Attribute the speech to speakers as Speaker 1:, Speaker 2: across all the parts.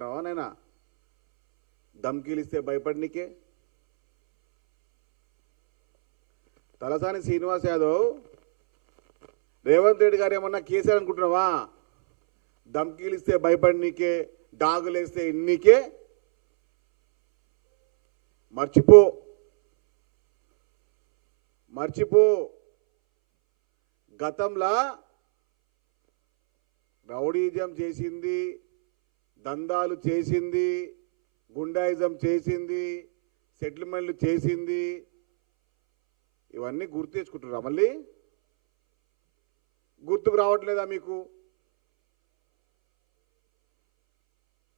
Speaker 1: అనుకుంటున్నావా నైనా ధమ్కీలు ఇస్తే భయపడినికే? తలసాని శ్రీనివాస్ యాదవ్ రేవంత్ రెడ్డి గారు ఏమన్నా కేసీఆర్ అనుకుంటున్నావా? ధమ్కీలు ఇస్తే భయపడినీకే డాగులేస్తే ఇన్నికే? మర్చిపో. మర్చిపో. గతంలో రౌడీజం చేసింది దందాలు చేసింది గుండాయిజం చేసింది సెటిల్మెంట్లు చేసింది. ఇవన్నీ గుర్తు తెచ్చుకుంటున్నారా మళ్ళీ? గుర్తుకు రావట్లేదా మీకు?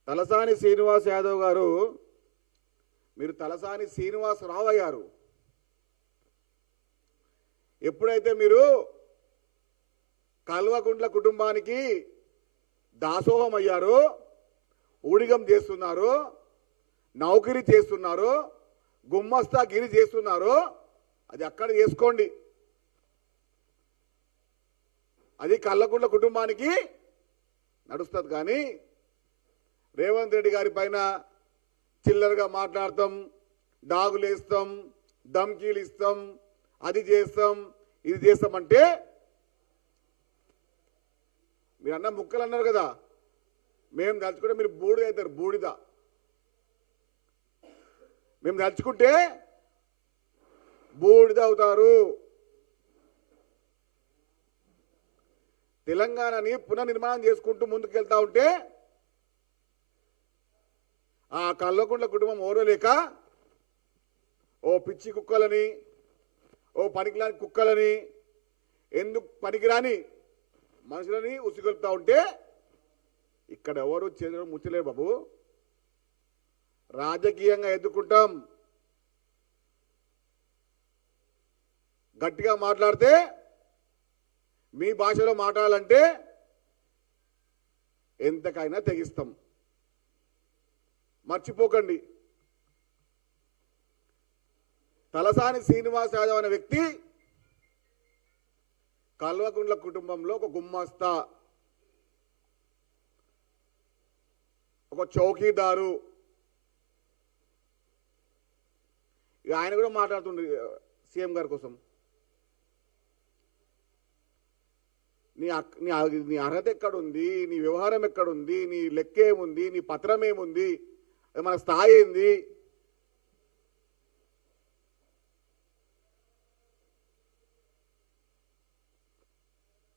Speaker 1: తలసాని శ్రీనివాస్ యాదవ్ గారు మీరు తలసాని శ్రీనివాస్ రావు అయ్యారు. ఎప్పుడైతే మీరు కల్వకుంట్ల కుటుంబానికి దాసోహం అయ్యారు ఊడిగం చేస్తున్నారు నౌకరీ చేస్తున్నారు గుమ్మస్తా గిరి చేస్తున్నారు. అది అక్కడ చేసుకోండి. అది కళ్ళగుండ్ల కుటుంబానికి నడుస్తుంది కానీ రేవంత్ రెడ్డి గారి పైన చిల్లరగా మాట్లాడతాం డాగులు వేస్తాం ధమ్కీలు ఇస్తాం అది చేస్తాం ఇది చేస్తామంటే మీరు అన్న ముక్కలు అన్నారు కదా. మేము తలుచుకుంటే మీరు బూడిద అవుతారు బూడిద. మేము తలుచుకుంటే బూడిద అవుతారు. తెలంగాణని పునర్నిర్మాణం చేసుకుంటూ ముందుకెళ్తా ఉంటే ఆ కల్లకుంట్ల కుటుంబం ఓరలేక ఓ పిచ్చి కుక్కలని ఓ పనికిరాని కుక్కలని ఎందుకు పనికిరాని మనుషులని ఉసిగొలుపుతా ఉంటే ఇక్కడ ఎవరు చేసిన ముచ్చలేరు బాబు? రాజకీయంగా ఎదుర్కొంటాం. గట్టిగా మాట్లాడితే మీ భాషలో మాట్లాడాలంటే ఎంతకైనా తెగిస్తాం. మర్చిపోకండి. తలసాని శ్రీనివాస్ యాదవ్ అనే వ్యక్తి కల్వకుంట్ల కుటుంబంలో ఒక గుమ్మస్తా ఒక చౌకీదారు. ఇక ఆయన కూడా మాట్లాడుతుండ్రు సీఎం గారి కోసం. నీ అక్- నీ నీ అర్హత ఎక్కడుంది? నీ వ్యవహారం ఎక్కడుంది? నీ లెక్క ఏముంది? నీ పత్రం ఏముంది? అది మన స్థాయి ఏంది?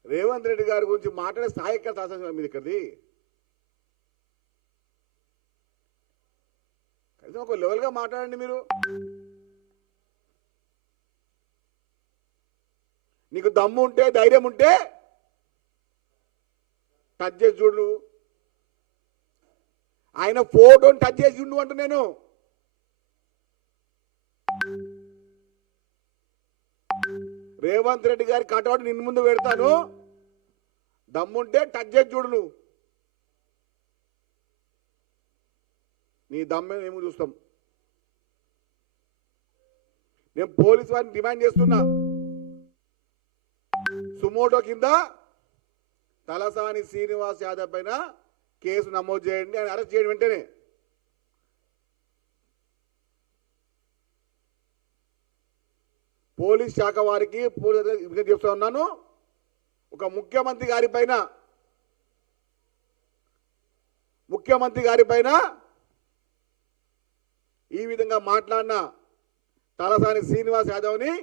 Speaker 1: రేవంత్ రెడ్డి గారి గురించి మాట్లాడే స్థాయి ఎక్కడ శాసనసభ మీద ఇక్కడిది? కనీసం ఒక లెవెల్గా మాట్లాడండి మీరు. నీకు దమ్ము ఉంటే ధైర్యం ఉంటే టచ్ చేసి చూడు ఆయన ఫోటోని టచ్ చేసి ఉండు అంట నేను. రేవంత్ రెడ్డి గారి కటౌట్ నిన్ను ముందు పెడతాను. దమ్ముంటే టచ్ చేసి చూడు నువ్వు. నీ దమ్మే మేము చూస్తాం. నేను పోలీస్ వారిని డిమాండ్ చేస్తున్నా. సుమోటో కింద తలసాని శ్రీనివాస్ యాదవ్ పైన కేసు నమోదు చేయండి ఆయన అరెస్ట్ చేయండి వెంటనే. పోలీస్ శాఖ వారికి పోలీస్ విజ్ఞప్తి చెప్తా ఉన్నాను. ఒక ముఖ్యమంత్రి గారి పైన ముఖ్యమంత్రి గారి పైన ఈ విధంగా మాట్లాడిన తలసాని శ్రీనివాస్ యాదవ్ని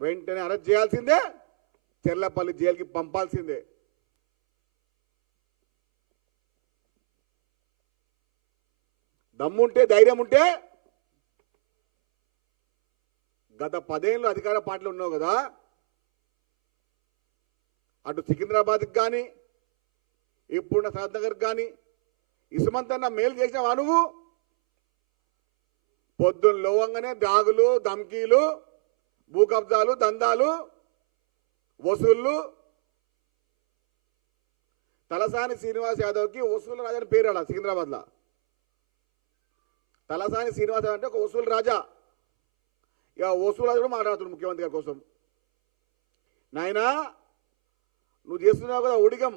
Speaker 1: వెంటనే అరెస్ట్ చేయాల్సిందే చెర్లపల్లి జైలుకి పంపాల్సిందే. దమ్ముంటే ధైర్యం ఉంటే గత పదేళ్ళు అధికార పార్టీలు ఉన్నావు కదా అటు సికింద్రాబాద్కి కానీ ఇప్పుడున్న సరత్ నగర్కి కానీ ఇసుమంతన్న మేలు చేసినావా నువ్వు? పొద్దున్న లోవంగానే దాగులు ధమ్కీలు భూ కబ్జాలు దందాలు వసూళ్ళు తలసాని శ్రీనివాస్ యాదవ్కి వసూలు రాజా అని పేరు అలా సికింద్రాబాద్లో. తలసాని శ్రీనివాస్ అంటే ఒక వసూలు రాజా. ఇక వసూలు రాజు కూడా మాట్లాడుతున్నాడు ముఖ్యమంత్రి గారి కోసం. నాయనా నువ్వు చేస్తున్నావు కదా ఉడిగం.